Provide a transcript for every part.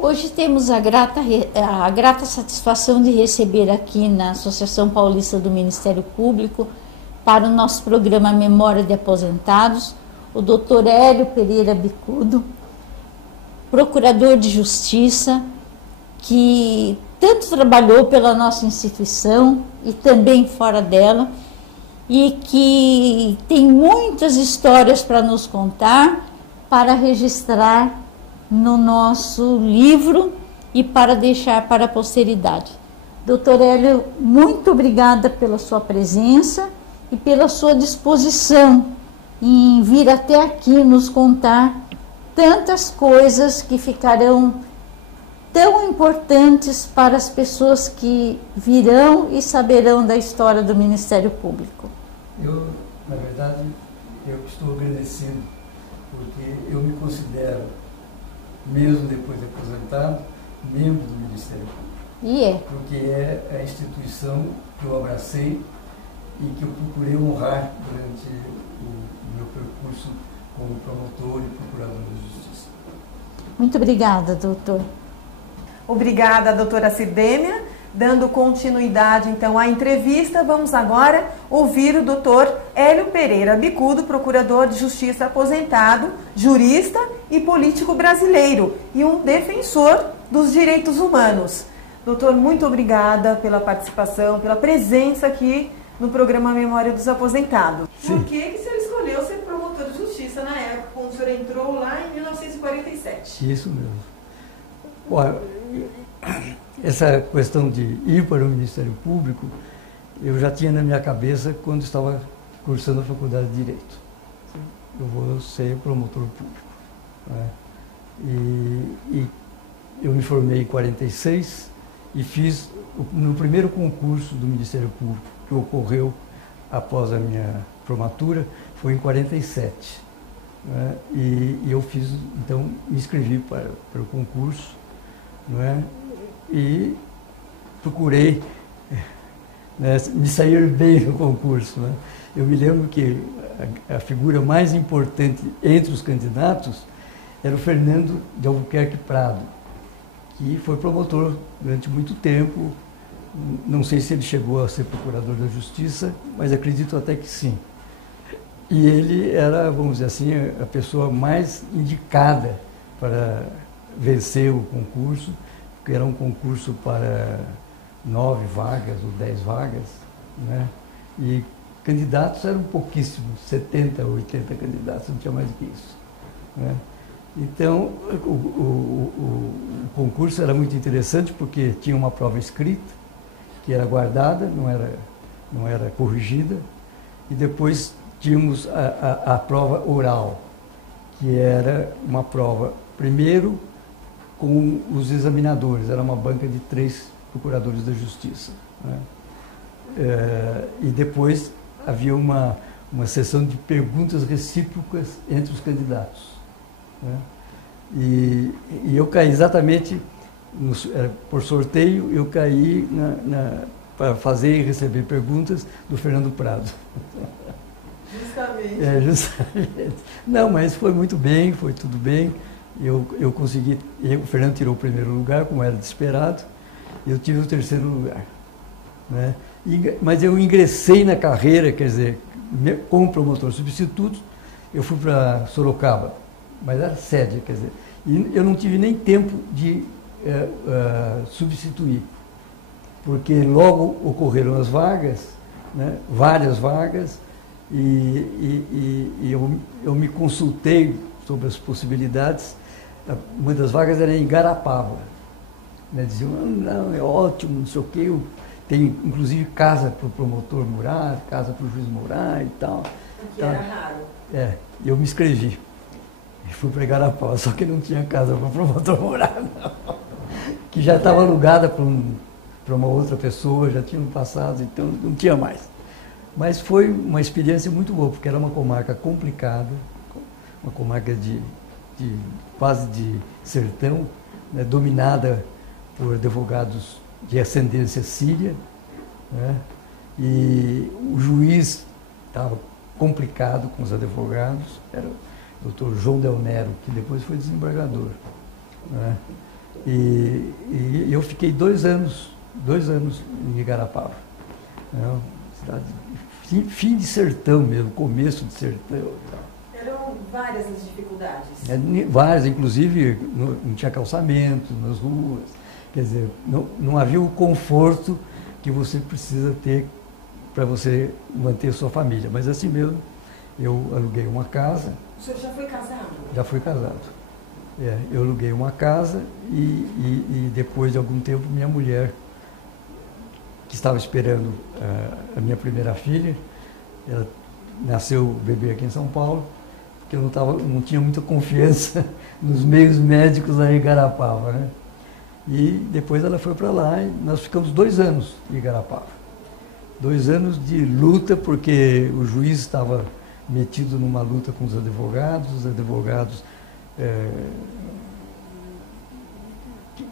Hoje temos a grata satisfação de receber aqui na Associação Paulista do Ministério Público, para o nosso programa Memória de Aposentados, o Dr. Hélio Pereira Bicudo, procurador de Justiça, que tanto trabalhou pela nossa instituição e também fora dela, e que tem muitas histórias para nos contar, para registrar no nosso livro e para deixar para a posteridade. Doutor Hélio, muito obrigada pela sua presença e pela sua disposição em vir até aqui nos contar tantas coisas que ficarão tão importantes para as pessoas que virão e saberão da história do Ministério Público. Na verdade, eu estou agradecendo, porque eu me considero, mesmo depois de aposentado, membro do Ministério Público. E é? Porque é a instituição que eu abracei e que eu procurei honrar durante o meu percurso como promotor e procurador de justiça. Muito obrigada, doutor. Obrigada, doutora Cidênia. Dando continuidade, então, à entrevista, vamos agora ouvir o doutor Hélio Pereira Bicudo, procurador de justiça aposentado, jurista e político brasileiro e um defensor dos direitos humanos. Doutor, muito obrigada pela participação, pela presença aqui no programa Memória dos Aposentados. Sim. Por que o senhor escolheu ser promotor de justiça na época, quando o senhor entrou lá em 1947? Isso mesmo. Olha, essa questão de ir para o Ministério Público, eu já tinha na minha cabeça quando estava cursando a Faculdade de Direito. Eu vou ser promotor público, né? E eu me formei em 46 e fiz no primeiro concurso do Ministério Público, que ocorreu após a minha formatura, foi em 47. Né? E eu fiz, então, me inscrevi para o concurso, não é? E procurei, né, me sair bem no concurso, né? Eu me lembro que a figura mais importante entre os candidatos era o Fernando de Albuquerque Prado, que foi promotor durante muito tempo. Não sei se ele chegou a ser procurador da Justiça, mas acredito até que sim. E ele era, vamos dizer assim, a pessoa mais indicada para vencer o concurso, que era um concurso para 9 vagas ou 10 vagas, né? E candidatos eram pouquíssimos, 70, 80 candidatos, não tinha mais do que isso, né? Então, o concurso era muito interessante porque tinha uma prova escrita, que era guardada, não era corrigida, e depois tínhamos a prova oral, que era uma prova, primeiro, com os examinadores, era uma banca de 3 procuradores da Justiça, né? E depois havia uma sessão de perguntas recíprocas entre os candidatos, né? E eu caí exatamente, por sorteio, eu caí para fazer e receber perguntas do Fernando Prado. Justamente. Justamente. Não, mas foi muito bem, foi tudo bem. Eu consegui, o Fernando tirou o primeiro lugar, como era de esperado, e eu tive o terceiro lugar, né? Mas eu ingressei na carreira, quer dizer, como promotor substituto, eu fui para Sorocaba, mas era sede, quer dizer, e eu não tive nem tempo de substituir, porque logo ocorreram as vagas, né, várias vagas, e eu me consultei sobre as possibilidades. Uma das vagas era em Garapava, né? Diziam, não, é ótimo, não sei o quê, tem inclusive casa para o promotor morar, casa para o juiz morar e tal. Que era raro. Eu me inscrevi e fui para Garapava, só que não tinha casa para o promotor morar, não. Que já estava alugada para uma outra pessoa, já tinham passado, então não tinha mais. Mas foi uma experiência muito boa, porque era uma comarca complicada, uma comarca quase de sertão, né, dominada por advogados de ascendência síria, né, e o juiz estava complicado com os advogados, era o doutor João Del Nero, que depois foi desembargador, né, E eu fiquei 2 anos em Igarapava. É uma cidade, fim de sertão mesmo, começo de sertão. Eram várias as dificuldades. Várias, inclusive não tinha calçamento nas ruas, quer dizer, não havia o conforto que você precisa ter para você manter sua família. Mas assim mesmo, eu aluguei uma casa. O senhor já foi casado? Já fui casado. Eu aluguei uma casa e depois de algum tempo minha mulher, que estava esperando a minha primeira filha, ela nasceu o bebê aqui em São Paulo, porque eu não tinha muita confiança nos meios médicos lá em Igarapava, né? E depois ela foi para lá e nós ficamos 2 anos em Igarapava. 2 anos de luta, porque o juiz estava metido numa luta com os advogados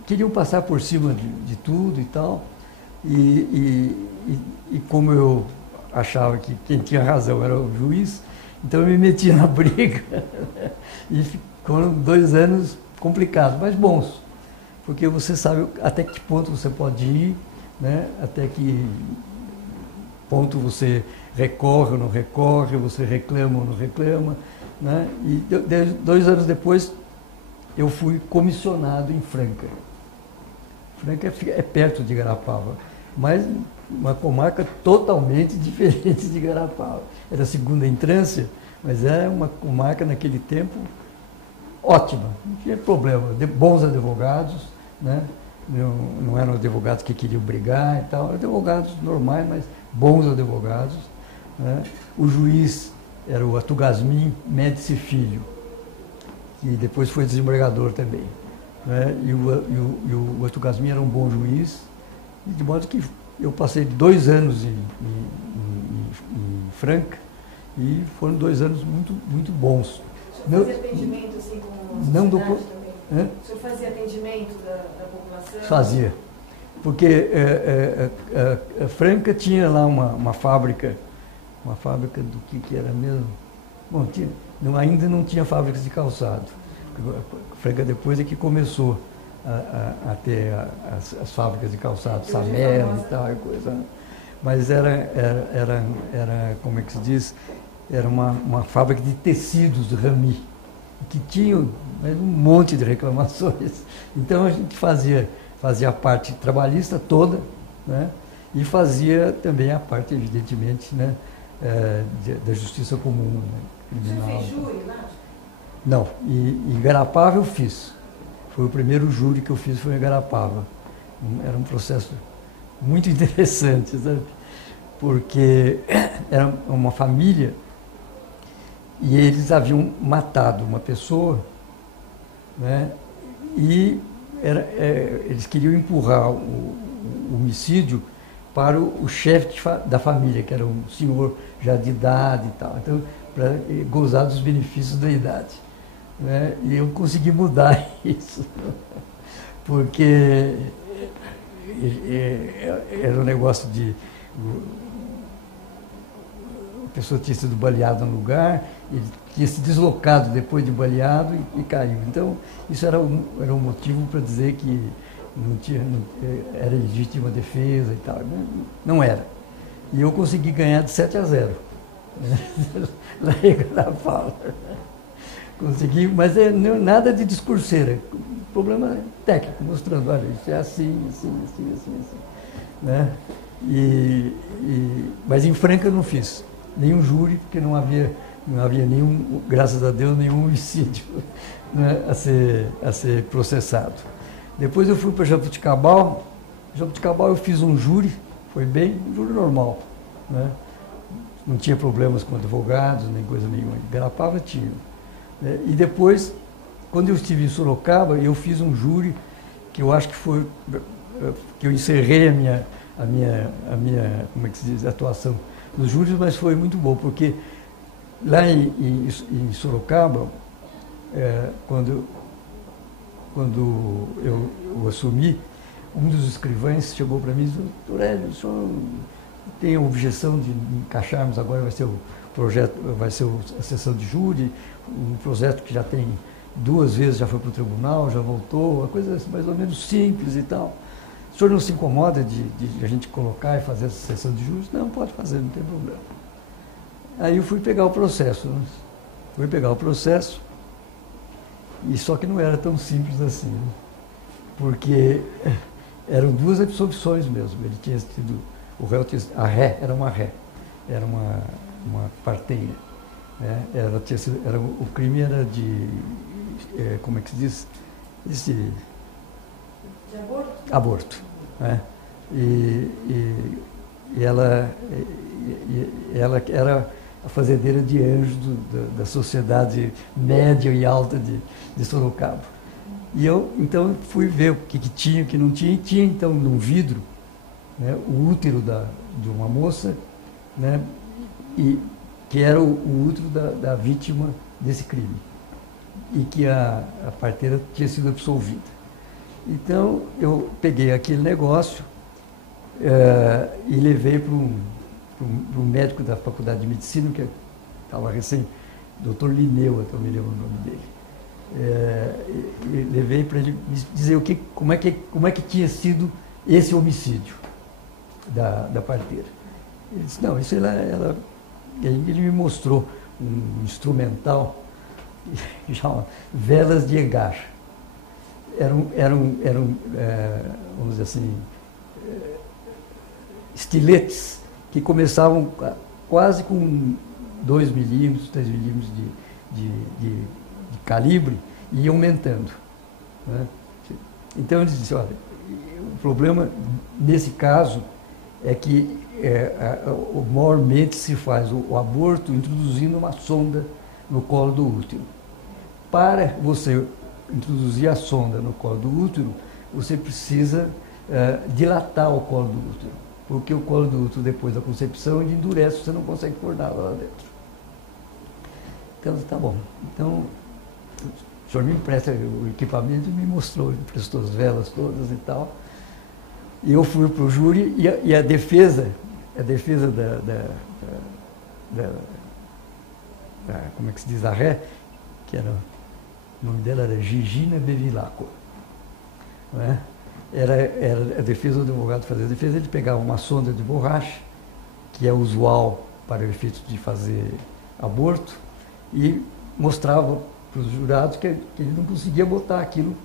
queriam passar por cima de tudo e tal, e como eu achava que quem tinha razão era o juiz, então eu me metia na briga, e foram 2 anos complicados, mas bons, porque você sabe até que ponto você pode ir, né? Até que ponto você recorre ou não recorre, você reclama ou não reclama, né? E 2 anos depois eu fui comissionado em Franca. Franca é perto de Igarapava, mas uma comarca totalmente diferente de Igarapava. Era a segunda entrância, mas era uma comarca naquele tempo ótima, não tinha problema, bons advogados, né? Não eram advogados que queriam brigar e tal, eram advogados normais, mas bons advogados, né? O juiz era o Atugasmin Médici Filho, que depois foi desembargador também, né? E o Atugasmin era um bom juiz, de modo que eu passei 2 anos em Franca e foram 2 anos muito, muito bons. O senhor fazia atendimento assim com a sociedade também? O senhor fazia atendimento da população? Fazia, porque Franca tinha lá uma fábrica do que era mesmo? Bom, ainda não tinha fábricas de calçado. Franca depois é que começou a ter as fábricas de calçado, Samel e tal, coisa. Mas era, como é que se diz? Era uma fábrica de tecidos de rami, que tinha um monte de reclamações. Então a gente fazia a parte trabalhista toda, né? E fazia também a parte, evidentemente, né, da justiça comum, né, criminal. Você fez júri lá? Não, em Igarapava eu fiz. Foi o primeiro júri que eu fiz, foi em Igarapava. Era um processo muito interessante, sabe? Porque era uma família e eles haviam matado uma pessoa, né? E eles queriam empurrar o homicídio para o chefe da família, que era um senhor já de idade e tal, então, para gozar dos benefícios da idade, né? E eu consegui mudar isso, porque era um negócio de... A pessoa tinha sido baleada no lugar, ele tinha se deslocado depois de baleado e caiu. Então, isso era um motivo para dizer que era legítima defesa e tal. Não era. E eu consegui ganhar de 7-0. Lá em Igarapava. Consegui, mas nada de discurseira. Problema técnico, mostrando, olha, isso é assim. Né? Mas em Franca eu não fiz nenhum júri, porque não havia nenhum, graças a Deus, nenhum homicídio, né, a ser processado. Depois eu fui para Jaboticabal. Jaboticabal eu fiz um júri, foi bem, um júri normal, né? Não tinha problemas com advogados, nem coisa nenhuma. Em Igarapava tinha. E depois, quando eu estive em Sorocaba, eu fiz um júri que eu acho que foi, que eu encerrei a minha como é que se diz, atuação nos júris, mas foi muito bom, porque lá em Sorocaba, quando eu assumi, um dos escrivães chegou para mim e disse: doutor Hélio, o senhor tem a objeção de encaixarmos agora, vai ser o projeto, vai ser a sessão de júri, um projeto que já tem 2 vezes já foi para o tribunal, já voltou, uma coisa mais ou menos simples e tal. O senhor não se incomoda de a gente colocar e fazer essa sessão de juros? Não, pode fazer, não tem problema. Aí eu fui pegar o processo, né? Fui pegar o processo, e só que não era tão simples assim, né? Porque eram 2 absolvições mesmo. Ele tinha tido, o réu tinha, a ré, era uma ré, era uma parteira, né? O crime era de, como é que se diz? De aborto, né? E ela era a fazendeira de anjos da sociedade média e alta de Sorocaba. E eu, então, fui ver o que tinha, o que não tinha, e tinha, então, num vidro, né, o útero de uma moça, né, e que era o útero da vítima desse crime, e que a parteira tinha sido absolvida. Então, eu peguei aquele negócio e levei para um médico da Faculdade de Medicina, que estava recém, Dr. Linneu, até eu me lembro o nome dele. E levei para ele me dizer como é que tinha sido esse homicídio da parteira. Ele disse, não, isso ela... E aí ele me mostrou um instrumental, chama velas de Egar. Eram vamos dizer assim, estiletes que começavam quase com 2 milímetros, 3 milímetros de calibre e ia aumentando, né? Então ele disse, olha, o problema nesse caso é que maiormente se faz o aborto introduzindo uma sonda no colo do útero. Para você introduzir a sonda no colo do útero, você precisa dilatar o colo do útero, porque o colo do útero, depois da concepção, ele endurece, você não consegue pôr nada lá dentro. Então, tá bom. Então, o senhor me empresta o equipamento e me mostrou, me emprestou as velas todas e tal. E eu fui para o júri e a defesa como é que se diz, a ré, que era, o nome dela era Gigina Bevilacqua, não é? Era a defesa do advogado fazer a defesa, ele pegava uma sonda de borracha, que é usual para o efeito de fazer aborto, e mostrava para os jurados que ele não conseguia botar aquilo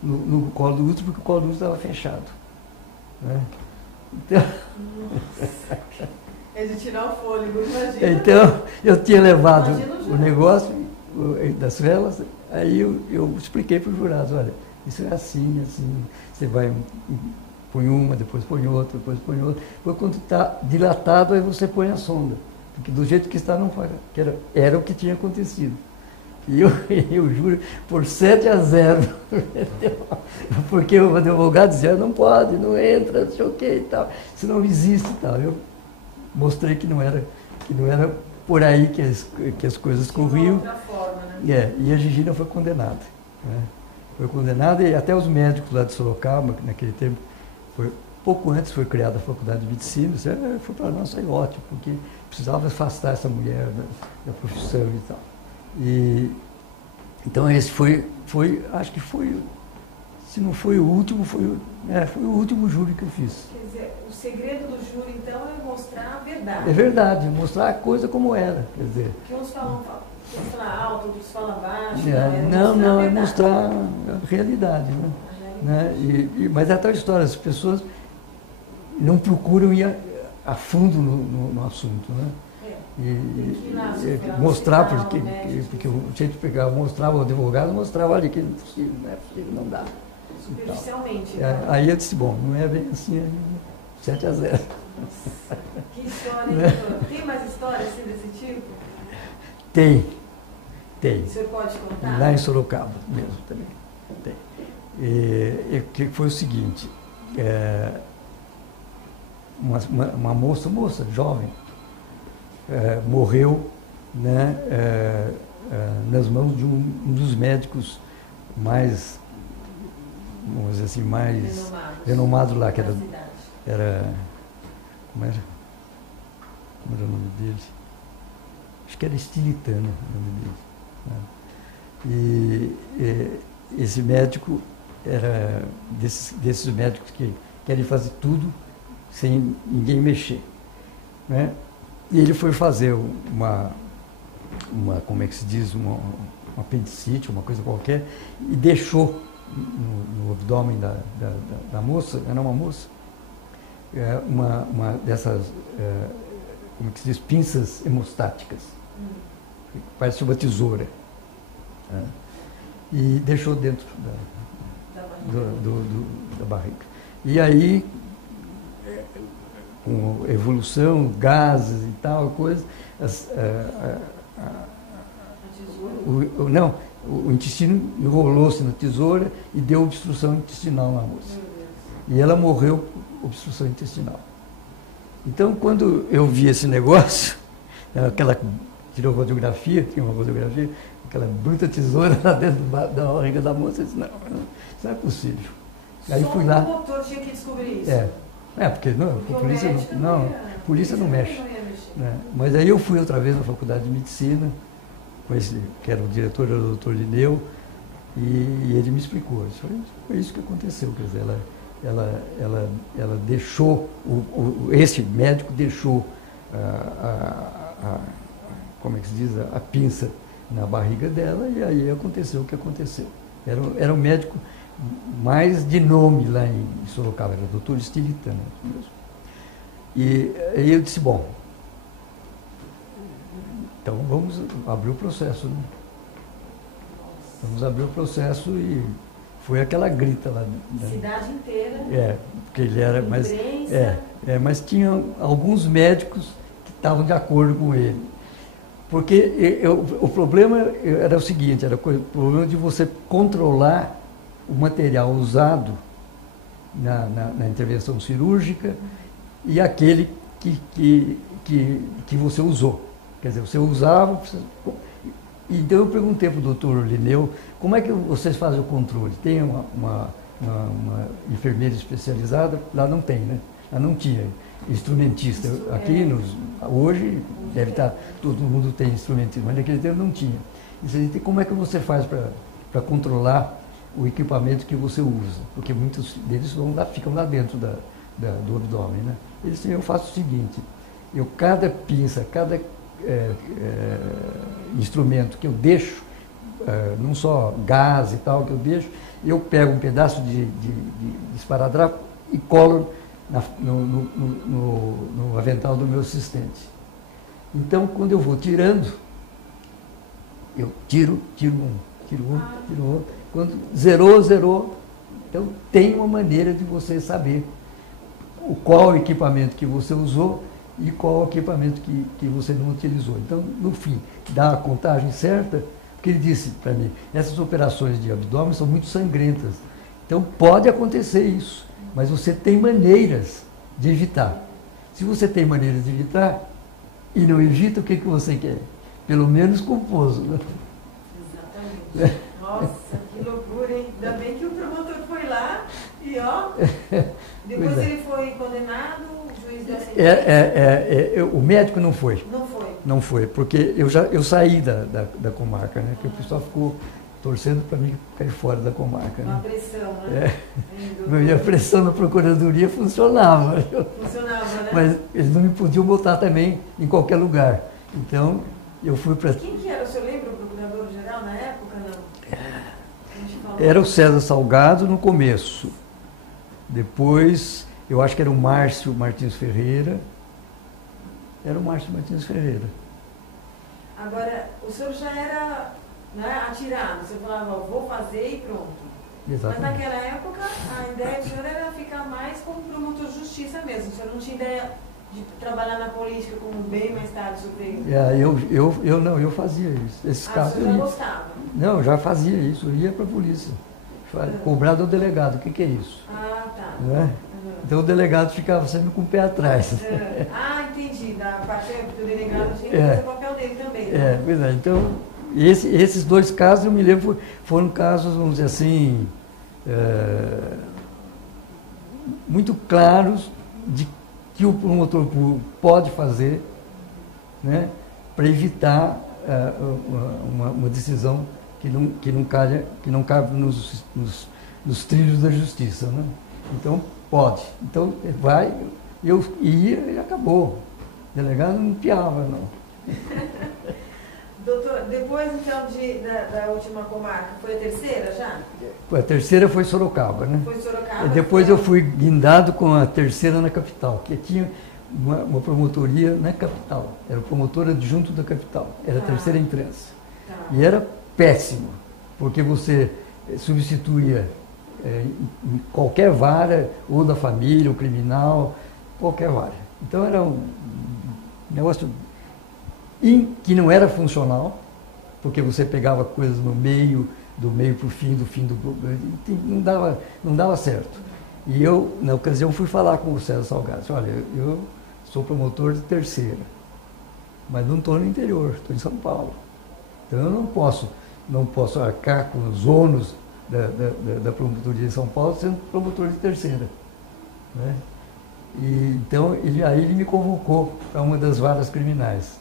no colo do útero, porque o colo do útero estava fechado, né? Então... É de tirar o fôlego, imagina. Então, eu tinha levado o negócio das velas, aí eu expliquei para os jurados, olha, isso é assim, você vai, põe uma, depois põe outra, depois põe outra, depois quando está dilatado, aí você põe a sonda, porque do jeito que está não faz, era o que tinha acontecido. E eu juro, por 7-0, porque o advogado dizia, não pode, não entra, não sei o que e tal, isso não existe e tal. Eu mostrei que não era por aí que as coisas corriam. De outra forma, né? E a Gigina foi condenada, né? Foi condenada, e até os médicos lá de Sorocaba, naquele tempo, pouco antes foi criada a Faculdade de Medicina, foi para nós aí ótimo, porque precisava afastar essa mulher da profissão e tal. Então esse foi, acho que foi, se não foi o último, foi o último júri que eu fiz. Quer dizer, o segredo do júri, então, é mostrar a verdade. É verdade, mostrar a coisa como era, quer dizer. Que uns falam alto, outros falam baixo. Não, é mostrar a realidade, né? Mas é tal história, as pessoas não procuram ir a fundo no assunto, né? Mostrar, porque o jeito de pegar, mostrava o advogado, mostrava ali que não é possível, não dá. Superficialmente. Aí eu disse, bom, não é bem assim, 7-0. Que história, doutor. Tem mais histórias assim desse tipo? Tem. O senhor pode contar? Lá em Sorocaba mesmo também. Tem. Que foi o seguinte, uma moça jovem, morreu, né, nas mãos de um dos médicos mais, vamos dizer assim, mais renomado lá, que era como era o nome dele? Acho que era Estilitano o nome dele, né? E esse médico era desses médicos que querem fazer tudo sem ninguém mexer, né? E ele foi fazer como é que se diz, uma apendicite, uma coisa qualquer, e deixou no abdômen da moça, era uma moça, uma dessas, como é que se diz, pinças hemostáticas, parece uma tesoura, né? E deixou dentro da barriga. E aí, com evolução, gases e tal, coisa, o intestino enrolou-se na tesoura e deu obstrução intestinal na moça. E ela morreu por obstrução intestinal. Então, quando eu vi esse negócio, tirou fotografia, tinha uma fotografia, aquela bruta tesoura lá dentro da barriga da moça, eu disse, não, isso não é possível. Aí fui lá. O doutor tinha que descobrir isso. Porque a polícia não mexe. Né? Mas aí eu fui outra vez na faculdade de medicina, com esse, que era o diretor, era o doutor Lineu, e ele me explicou. Foi isso que aconteceu. Quer dizer, ela deixou, esse médico deixou como é que se diz, a pinça na barriga dela, e aí aconteceu o que aconteceu. Era um médico mais de nome lá em Sorocaba, era o doutor Estilitano. E aí eu disse, bom, então vamos abrir o processo, né? Vamos abrir o processo e foi aquela grita lá. Cidade inteira. Porque ele era mais. Mas tinha alguns médicos que estavam de acordo com ele. Porque o problema era o seguinte, era o problema de você controlar o material usado na intervenção cirúrgica e aquele que você usou. Quer dizer, você usava... Então eu perguntei para o doutor Lineu, como é que vocês fazem o controle? Tem uma enfermeira especializada? Lá não tem, né? Lá não tinha instrumentista. Aqui, hoje, deve estar, todo mundo tem instrumentista, mas naquele tempo não tinha. E como é que você faz para controlar o equipamento que você usa? Porque muitos deles ficam lá dentro do abdômen, né? Eles dizem, eu faço o seguinte, cada pinça, cada instrumento que eu deixo, não só gás e tal que eu deixo, eu pego um pedaço de esparadrapo e colo no avental do meu assistente. Então, quando eu vou tirando, eu tiro outro. Quando zerou. Então, tem uma maneira de você saber qual equipamento que você usou e qual equipamento que você não utilizou. Então, no fim, dá a contagem certa, porque ele disse para mim, essas operações de abdômen são muito sangrentas. Então, pode acontecer isso, mas você tem maneiras de evitar. Se você tem maneiras de evitar e não evita, o que você quer? Pelo menos compouso. Né? Exatamente. Nossa, que loucura, hein? Ainda bem que o promotor foi lá e, depois ele foi condenado, o juiz deu a sentença. O médico não foi. Não foi? Não foi, porque eu saí da comarca, né? Porque o pessoal ficou torcendo para mim cair fora da comarca. Uma pressão, né? E a pressão na procuradoria funcionava. Funcionava, né? Mas eles não me podiam botar também em qualquer lugar. Então, eu fui para... Quem que era? O senhor lembra o procurador-geral na época? Era o César Salgado no começo. Depois, eu acho que era o Márcio Martins Ferreira. Era o Márcio Martins Ferreira. Agora, o senhor já era, né, atirado. O senhor falava, vou fazer e pronto. Exatamente. Mas naquela época, a ideia do senhor era ficar mais como promotor de justiça mesmo. O senhor não tinha ideia de trabalhar na política como bem mais tarde o senhor veio? Eu fazia isso. Esses casos, o senhor já gostava? Não, eu já fazia isso. Eu ia para a polícia. Cobrar do delegado. O que é isso? Ah, tá. Não é? Então o delegado ficava sempre com o pé atrás. Entendi. Da parte do delegado tinha que fazer o papel dele também. Né? Pois é. Então, esses dois casos, eu me lembro, foram casos, vamos dizer assim, muito claros de que o promotor público pode fazer, né, para evitar uma decisão que não cabe nos trilhos da justiça, né? Então, pode. Então, vai, eu ia e acabou. O delegado não piava, não. Doutor, depois então da última comarca, foi a terceira já? A terceira foi Sorocaba, né? Foi Sorocaba. E depois eu fui guindado com a terceira na capital, que tinha uma promotoria na capital. Era o promotor adjunto da capital. Era a terceira entrança. E era péssimo, porque você substituía em qualquer vara, ou da família, ou criminal, qualquer vara. Então era um negócio que não era funcional, porque você pegava coisas no meio, do meio para o fim, do fim não dava certo. E eu, na ocasião, fui falar com o César Salgado. Disse, olha, eu sou promotor de terceira, mas não estou no interior, estou em São Paulo. Então eu não posso arcar com os ônus da promotoria de São Paulo sendo promotor de terceira, né? E, então aí ele me convocou para uma das varas criminais.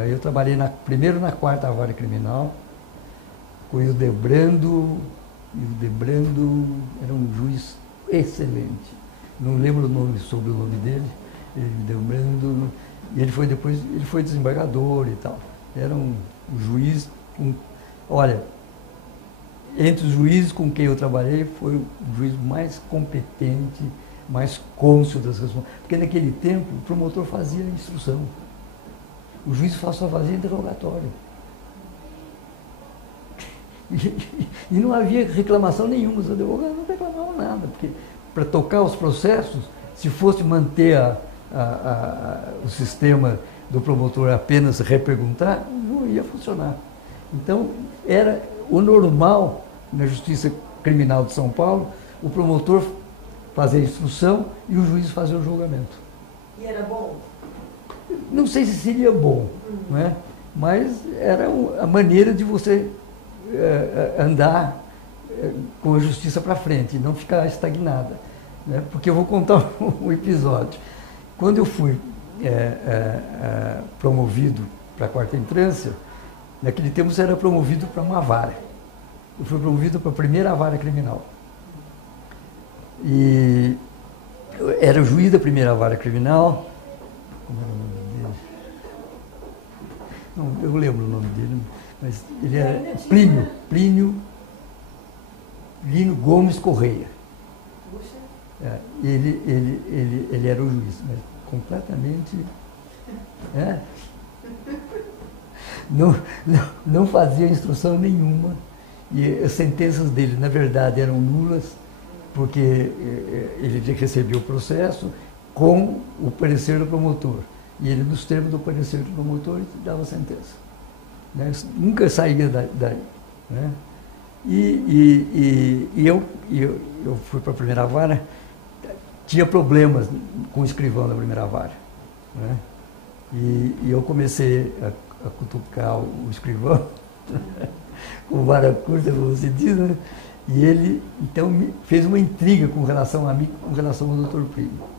Aí eu trabalhei primeiro na 4ª vara criminal, com o Hildebrando. O Hildebrando era um juiz excelente. Não lembro o sobrenome dele. Hildebrando, e ele foi desembargador e tal. Era um juiz, olha, entre os juízes com quem eu trabalhei, foi o juiz mais competente, mais cônscio das responsabilidades. Porque naquele tempo o promotor fazia a instrução. O juiz só fazia interrogatório. E não havia reclamação nenhuma, os advogados não reclamavam nada, porque para tocar os processos, se fosse manter o sistema do promotor apenas reperguntar, não ia funcionar. Então, era o normal na Justiça Criminal de São Paulo, o promotor fazer a instrução e o juiz fazer o julgamento. E era bom? Não sei se seria bom, não é? Mas era a maneira de você andar com a justiça para frente, não ficar estagnada, né? Porque eu vou contar um episódio. Quando eu fui promovido para a 4ª entrância, naquele tempo você era promovido para uma vara. Eu fui promovido para a 1ª vara criminal. E eu era o juiz da 1ª vara criminal. Como era o nome dele? Não, eu lembro o nome dele, mas ele era Plínio Lino Gomes Correia. Ele era o juiz, mas completamente... Não fazia instrução nenhuma, e as sentenças dele, na verdade, eram nulas, porque ele recebia o processo com o parecer do promotor, e ele, nos termos do parecer do promotor, dava a sentença, né? Nunca saía daí, né? E eu fui para a 1ª vara, tinha problemas com o escrivão da 1ª vara, né? E eu comecei a cutucar o escrivão, com vara curta, como se diz, né? E ele, então, fez uma intriga com relação a mim, com relação ao Dr. Plínio.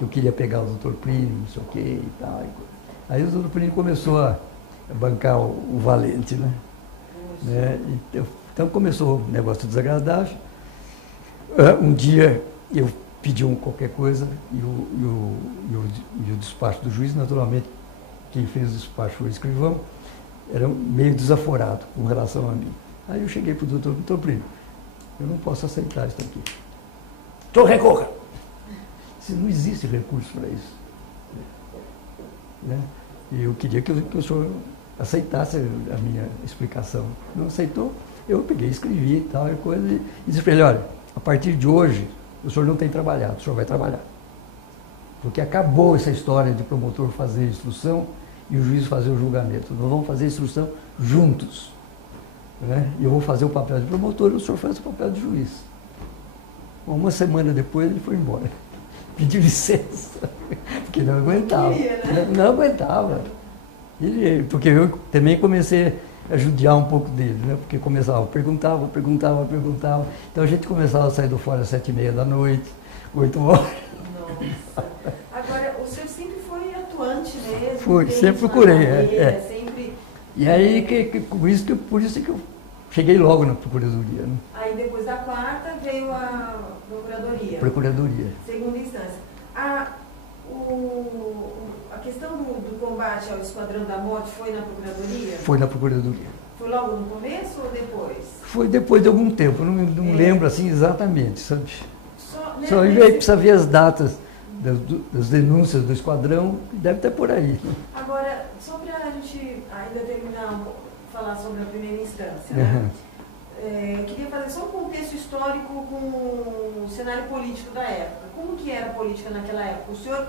Eu queria pegar o Dr. Plínio, não sei o quê e tal. Aí o Dr. Plínio começou a bancar o valente, né? Então começou um negócio desagradável. Um dia eu pedi qualquer coisa e o despacho do juiz, naturalmente, quem fez o despacho foi o escrivão, era meio desaforado com relação a mim. Aí eu cheguei para o doutor Plínio, eu não posso aceitar isso aqui. Então recorra! Se não existe recurso para isso. Né? E eu queria que o senhor aceitasse a minha explicação. Não aceitou, eu peguei, escrevi e tal, e disse para ele, olha, a partir de hoje, o senhor não tem trabalhado, o senhor vai trabalhar. Porque acabou essa história de promotor fazer a instrução e o juiz fazer o julgamento. Nós vamos fazer a instrução juntos. Né? E eu vou fazer o papel de promotor e o senhor faz o papel de juiz. Uma semana depois ele foi embora. Pediu licença, porque não aguentava. Não aguentava. Porque eu também comecei a judiar um pouco dele, né? Porque perguntava. Então a gente começava a sair do fora às 7h30 da noite, 8 horas. Nossa. Agora, o senhor sempre foi atuante mesmo? Sempre procurei. Sempre... E aí, por isso que eu cheguei logo na Procuradoria. Né? Aí depois da quarta veio a Procuradoria. Procuradoria. Segunda instância. A questão do combate ao Esquadrão da Morte foi na Procuradoria? Foi na Procuradoria. Foi logo no começo ou depois? Foi depois de algum tempo, não lembro assim exatamente, sabe? Só aí precisa ver as datas das denúncias do Esquadrão, deve estar por aí. Agora, só para a gente ainda terminar, falar sobre a primeira instância, né? Eu queria fazer só um contexto histórico com o cenário político da época. Como que era a política naquela época? O senhor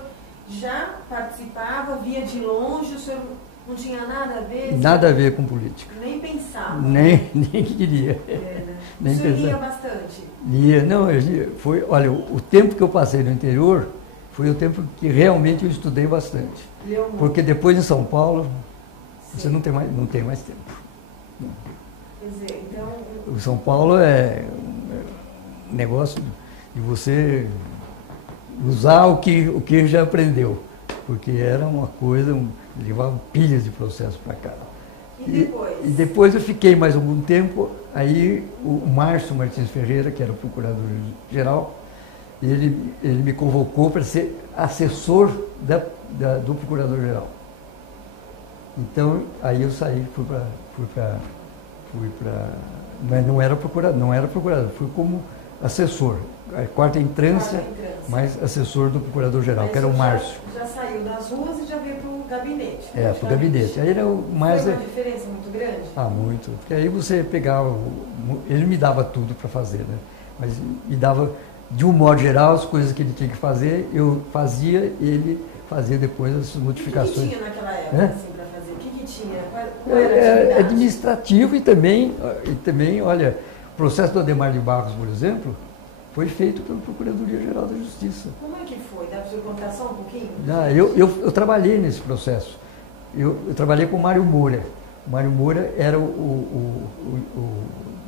já participava, via de longe, o senhor não tinha nada a ver? Nada a ver com política. Nem pensava? Nem queria. Né? Nem o senhor pensava. lia bastante? Lia, não, olha, o tempo que eu passei no interior foi o tempo que realmente eu estudei bastante. Leu muito. Porque depois em São Paulo, você não tem mais tempo. Quer dizer, então... O São Paulo é um negócio de você usar o que já aprendeu, porque era uma coisa, levava pilhas de processo para cá. E depois eu fiquei mais algum tempo, aí o Márcio Martins Ferreira, que era o procurador-geral, ele me convocou para ser assessor do procurador-geral. Então, aí eu saí, fui para mas não era procurador, fui como assessor, a quarta entrância, mas assessor do procurador-geral, que era o Márcio. Já saiu das ruas e já veio para o gabinete. Para o gabinete. Aí era o mais... Foi uma diferença muito grande? Muito. Porque aí você pegava, ele me dava tudo para fazer, né? Mas me dava, de um modo geral, as coisas que ele tinha que fazer, eu fazia, ele fazia depois as modificações. O que tinha naquela época, assim, para fazer? O que tinha? Qual era a atividade? Administrativo e também, olha, o processo do Adhemar de Barros, por exemplo, foi feito pela Procuradoria-Geral da Justiça. Como é que foi? Dá para você contar só um pouquinho? Eu trabalhei nesse processo. Eu trabalhei com o Mário Moura. O Mário Moura era o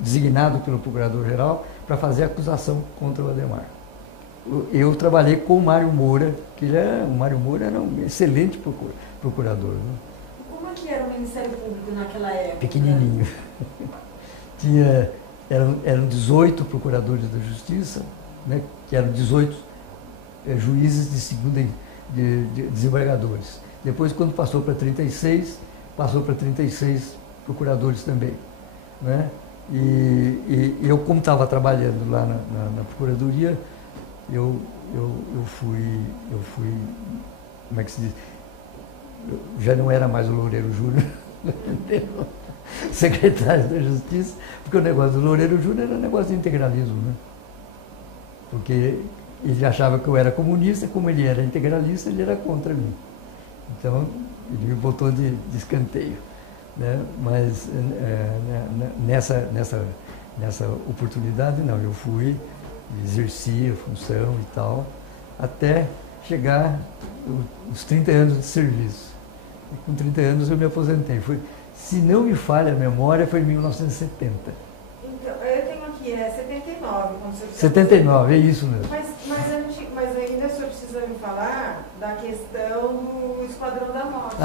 designado pelo Procurador-Geral para fazer a acusação contra o Adhemar. Eu trabalhei com o Mário Moura, o Mário Moura era um excelente procurador. Né? Como é que era o Ministério Público naquela época? Pequenininho. Eram 18 procuradores da Justiça, né, que eram 18 juízes de segunda de desembargadores. Depois, quando passou para 36, passou para 36 procuradores também. Né? E eu, como estava trabalhando lá na Procuradoria, eu fui, como é que se diz? Eu já não era mais o Loureiro Júnior, secretário da Justiça, porque o negócio do Loureiro Júnior era um negócio de integralismo, né? Porque ele achava que eu era comunista, como ele era integralista, ele era contra mim. Então, ele me botou de escanteio. Né? Mas nessa oportunidade, não, eu fui, exerci a função e tal, até chegar os 30 anos de serviço. E com 30 anos eu me aposentei. Se não me falha a memória, foi em 1970. Então, eu tenho aqui, 79, quando você 79, é isso mesmo. Mas ainda o senhor precisa me falar da questão do Esquadrão da Morte.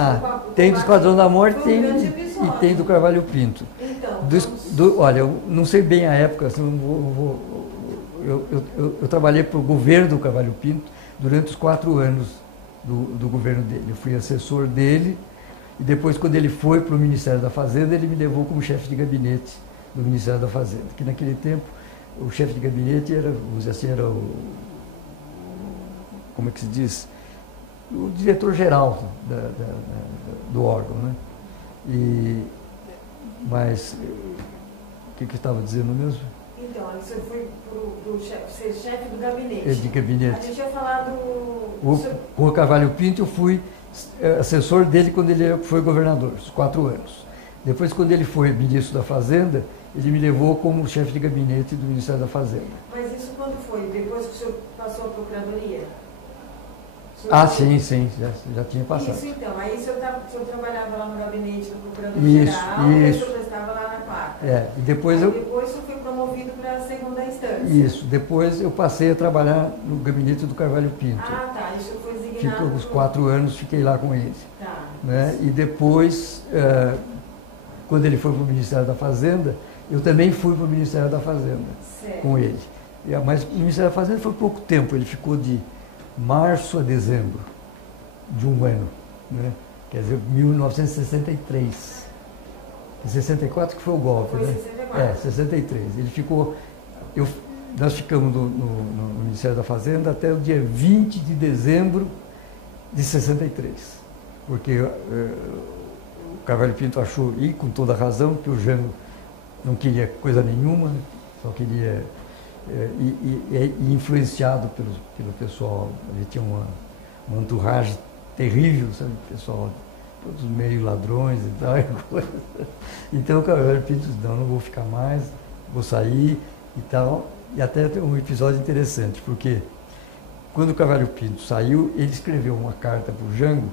Tem do Esquadrão da Morte e tem do Carvalho Pinto. Então, olha, eu não sei bem a época, assim, eu trabalhei para o governo do Carvalho Pinto durante os 4 anos do governo dele. Eu fui assessor dele e depois, quando ele foi para o Ministério da Fazenda, ele me levou como chefe de gabinete do Ministério da Fazenda. Que naquele tempo o chefe de gabinete era, vamos dizer assim, era como é que se diz? O diretor-geral do órgão, né? Mas o que eu estava dizendo mesmo? Então, você foi para ser chefe do gabinete. De gabinete. A gente ia falar Com o Carvalho Pinto, eu fui assessor dele quando ele foi governador, os 4 anos. Depois, quando ele foi ministro da Fazenda, ele me levou como chefe de gabinete do Ministério da Fazenda. Mas isso quando foi? Depois que o senhor passou a procuradoria? Sim, já tinha passado. Isso, então. Aí o senhor trabalhava lá no gabinete do Procurador-Geral, e o senhor estava lá na quarta. E depois depois o senhor foi promovido para a segunda instância. Isso. Depois eu passei a trabalhar no gabinete do Carvalho Pinto. Tá. Isso foi designado. Os 4 anos fiquei lá com ele. Tá. Né? E depois, quando ele foi para o Ministério da Fazenda, eu também fui para o Ministério da Fazenda com ele. Mas o Ministério da Fazenda foi pouco tempo, ele ficou de março a dezembro de um ano, né? Quer dizer, 1963. Em 64 que foi o golpe, foi né? 64. 63. Ele ficou. Nós ficamos no Ministério da Fazenda até o dia 20 de dezembro de 63. Porque o Carvalho Pinto achou, e com toda razão, que o Jango não queria coisa nenhuma, só queria. E influenciado pelo pessoal, ele tinha uma entourage terrível, sabe? Pessoal, todos meio ladrões e tal. Então o Carvalho Pinto disse, não vou ficar mais, vou sair e tal. E até tem um episódio interessante, porque quando o Carvalho Pinto saiu, ele escreveu uma carta para o Jango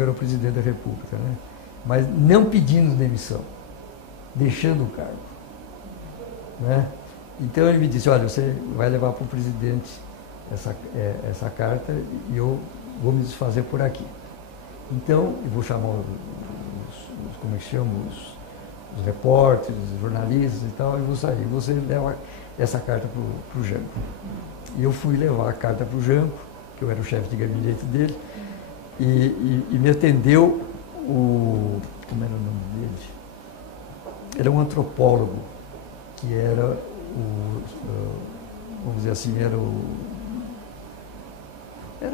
era o presidente da República, né? Mas não pedindo demissão, deixando o cargo, né? Então ele me disse, olha, você vai levar para o presidente essa carta e eu vou me desfazer por aqui. Então, eu vou chamar como é que chama, os repórteres, os jornalistas e tal, e vou sair. Você leva essa carta para o Jango. E eu fui levar a carta para o Jango, que eu era o chefe de gabinete dele, e me atendeu como era o nome dele? Era um antropólogo, que era vamos dizer assim, era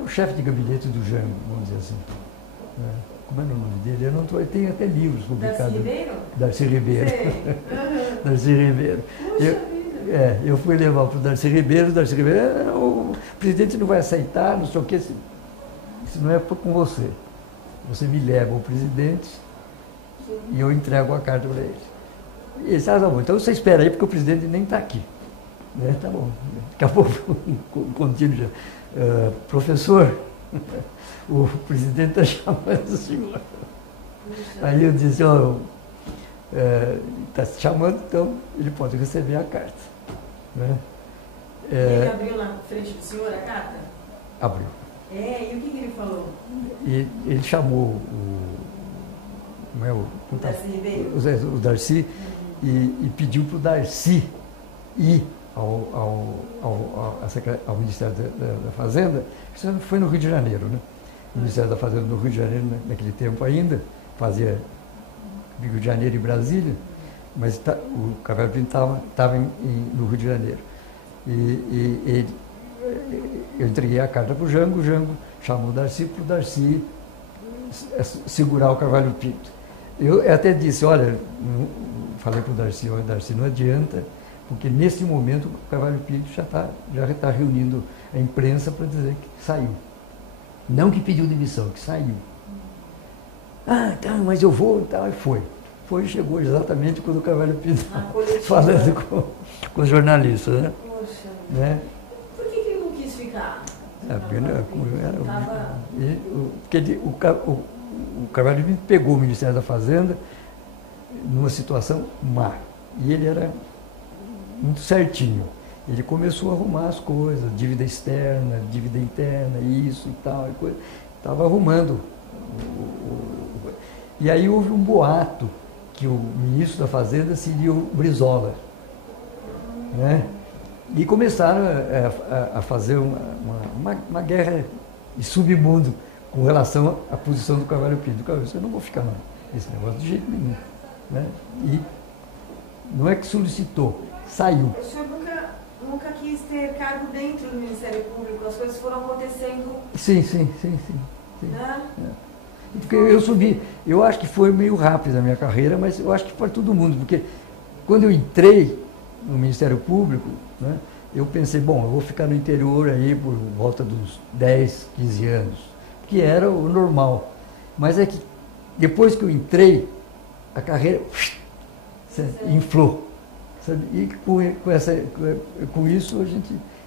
o chefe de gabinete do Jango, vamos dizer assim. Né? Como era o nome dele? Eu não tô, tem até livros publicados. Darcy Ribeiro? Darcy Ribeiro. Uhum. Darcy Ribeiro. Eu fui levar para o Darcy Ribeiro, o presidente não vai aceitar, não sei o que, isso não é com você. Você me leva ao presidente e eu entrego a carta para ele. E ele disse, tá bom, então você espera aí, porque o presidente nem está aqui. Né? Tá bom. Daqui a pouco, contínuo já. Professor, o presidente está chamando o senhor. Aí eu disse, está se chamando, então ele pode receber a carta. Né? Ele abriu na frente do senhor a carta? Abriu. E o que ele falou? E ele chamou Darcy Ribeiro? O Darcy e pediu para o Darcy ir ao Ministério da Fazenda. Isso foi no Rio de Janeiro, né? O Ministério da Fazenda no Rio de Janeiro, naquele tempo ainda, fazia Rio de Janeiro e Brasília, mas o Carvalho Pinto estava no Rio de Janeiro. Eu entreguei a carta para o Jango chamou o Darcy para o Darcy segurar o Carvalho Pinto. Eu até disse, olha, falei para o Darcy, olha, Darcy, não adianta, porque nesse momento o Carvalho Pinto já está reunindo a imprensa para dizer que saiu. Não que pediu demissão, que saiu. Então, mas eu vou e tal, e foi. Chegou exatamente quando o Carvalho Pinto falando com os jornalistas, né? Poxa. Né? Por que ele não quis ficar? Porque o Carvalho Pinto pegou o Ministério da Fazenda numa situação má. E ele era muito certinho. Ele começou a arrumar as coisas, dívida externa, dívida interna, isso e tal, estava arrumando. E aí houve um boato que o ministro da Fazenda seria o Brizola. Né? E começaram a fazer uma guerra de submundo com relação à posição do Carvalho Pinto. Eu disse, eu não vou ficar nesse negócio de jeito nenhum. Né? E não é que solicitou, saiu. O senhor nunca quis ter cargo dentro do Ministério Público, as coisas foram acontecendo. Sim. Né? Porque eu subi, eu acho que foi meio rápido a minha carreira, mas eu acho que para todo mundo, porque quando eu entrei no Ministério Público, né, eu pensei, bom, eu vou ficar no interior aí por volta dos 10, 15 anos, que era o normal. Mas é que depois que eu entrei, a carreira inflou. Sabe? E com isso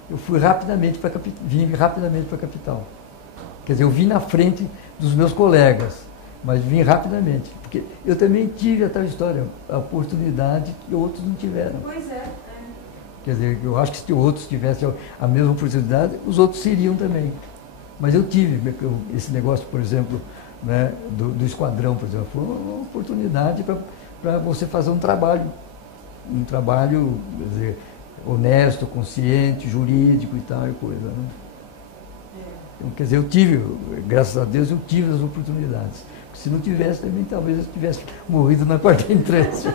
eu vim rapidamente para a capital. Quer dizer, eu vim na frente dos meus colegas, mas vim rapidamente. Porque eu também tive a tal história, a oportunidade que outros não tiveram. Pois é. Quer dizer, eu acho que se outros tivessem a mesma oportunidade, os outros seriam também. Mas eu tive esse negócio, por exemplo, né, do esquadrão, por exemplo, foi uma oportunidade para você fazer um trabalho, quer dizer, honesto, consciente, jurídico e tal e coisa, né? Então, quer dizer, eu tive, graças a Deus, eu tive as oportunidades. Se não tivesse, também talvez eu tivesse morrido na quarta entrância.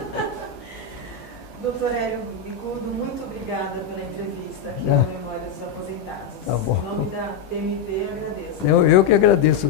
Doutor Hélio Bicudo, muito obrigada pela entrevista aqui na Memória dos Aposentados. Tá bom. Em nome da TMT, eu agradeço. Eu que agradeço.